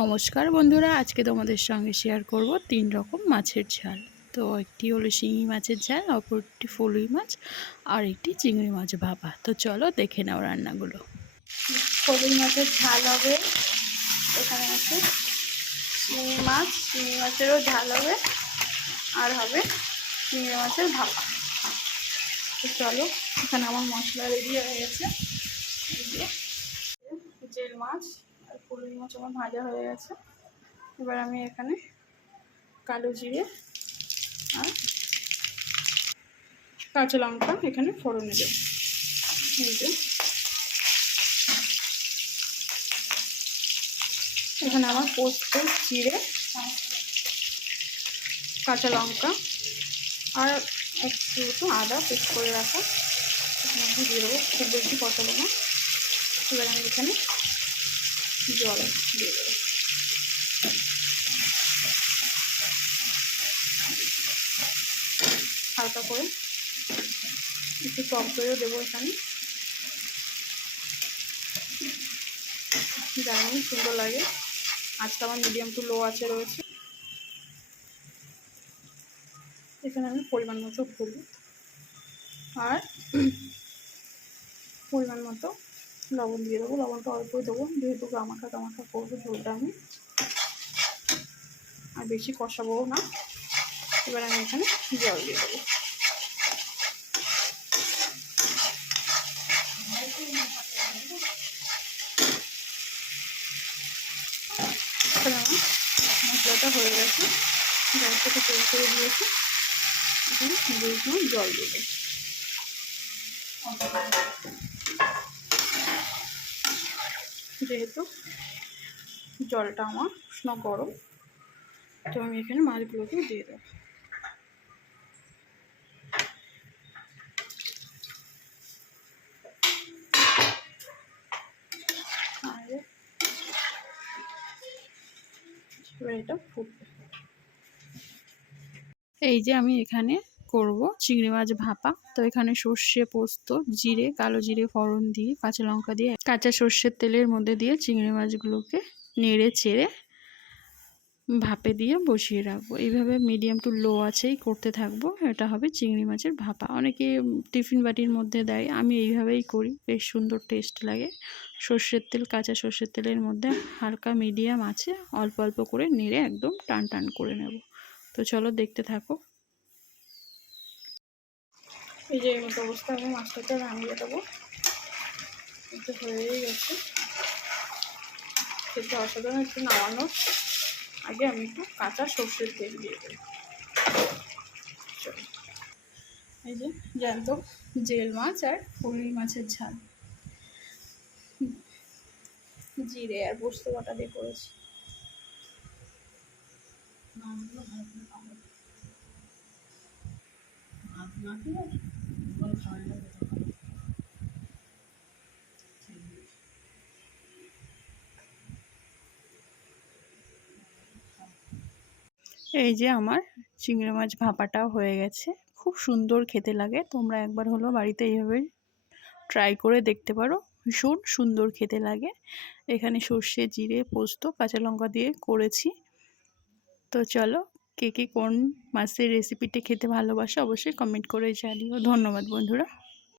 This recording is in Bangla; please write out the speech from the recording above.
নমস্কার বন্ধুরা, আজকে তোমাদের সঙ্গে শেয়ার করব তিন রকম মাছের ঝাল। তো একটি হলো শিঙি মাছের ঝাল, অপরটি ফলুই মাছ, আর একটি চিংড়ি মাছ ভাপা। তো চলো দেখে নাও রান্নাগুলো। ফলুই মাছের ঝাল হবে, এখানে আছে চিংড়ি মাছ চিংড়ি মাছেরও ঝাল হবে, আর হবে চিংড়ি মাছের ভাপা। তো চলো, এখানে আমার মশলা রেডি হয়ে গেছে। জেল মাছ ফলুই মাছ আমার ভাজা হয়ে গেছে। এবার আমি এখানে কালো জিরে আর কাঁচা লঙ্কা এখানে ফোড়নে দেব। এখানে আমার পোস্ত, জিরে, কাঁচা লঙ্কা আর একটু আদা পেস্ট করে রাখা। দিয়ে দেবো। খুব বেশি কষাবো না। এবার আমি এখানে জল দিয়ে হালকা করে একটু টক দইও দেবো এখানে। জানি, সুন্দর লাগে। আজকে আমার মিডিয়াম টু লো আছে রয়েছে। এখানে আমি পরিমাণ মতো হলুদ আর পরিমাণ মতো লবণ দিয়ে দেবো, লবণটা অল্পই দেবো। যেহেতু গামাখা গামাখা করব ঝোলটা আমি। আর বেশি কষাবো না। এবার আমি এখানে জল দিয়ে দেবো। মশলাটা হয়ে গেছে। গ্যাসটাকে তেল করে দিয়েছি। এখানে জল দিয়ে দেবো। যেহেতু জলটা আমার উষ্ণ গরম, তো আমি এখানে মাছগুলোকে দিয়ে দেবো। এটা এই যে আমি এখানে করব। চিংড়ি মাছ ভাপা। তো এখানে সর্ষে, পোস্ত, জিরে, কালো জিরে, ফোড়ন দিয়ে, কাঁচা লঙ্কা দিয়ে, কাঁচা সর্ষের তেলের মধ্যে দিয়ে চিংড়ি মাছগুলোকে নেড়ে চেড়ে ভাপে দিয়ে বসিয়ে রাখব। এইভাবে মিডিয়াম টু লো আছেই করতে থাকব। এটা হবে চিংড়ি মাছের ভাপা। অনেকে টিফিন বাটির মধ্যে দেয়। আমি এইভাবেই করি। বেশ সুন্দর টেস্ট লাগে। সর্ষের তেল, কাঁচা সর্ষের তেলের মধ্যে হালকা মিডিয়াম আছে। অল্প অল্প করে নেড়ে একদম টান টান করে নেব। তো চলো দেখতে থাকো। এই যে মতো অবস্থা, আমি মাছটাকে নামিয়ে দেবো। একটু হয়েই গেছে। সেটা অসাধারণ একটু নামানোর আগে আমি একটু কাঁচা সর্ষের তেল দিয়ে দেবো। এই যে জ্যান্ত জেল মাছ আর ফুলই মাছের ঝাল। জিরে আর পোস্ত বাটা দিয়ে করেছি। এই যে আমার চিংড়ি মাছ ভাপাটাও হয়ে গেছে। খুব সুন্দর খেতে লাগে। তোমরা একবার হলো বাড়িতে এইভাবে ট্রাই করে দেখতে পারো। ভীষণ সুন্দর খেতে লাগে। এখানে সর্ষে, জিরে, পোস্ত, কাঁচা লঙ্কা দিয়ে করেছি। তো চলো কে কে কোন মাছের রেসিপিটা খেতে ভালোবাসে অবশ্যই কমেন্ট করে জানিও। ধন্যবাদ বন্ধুরা।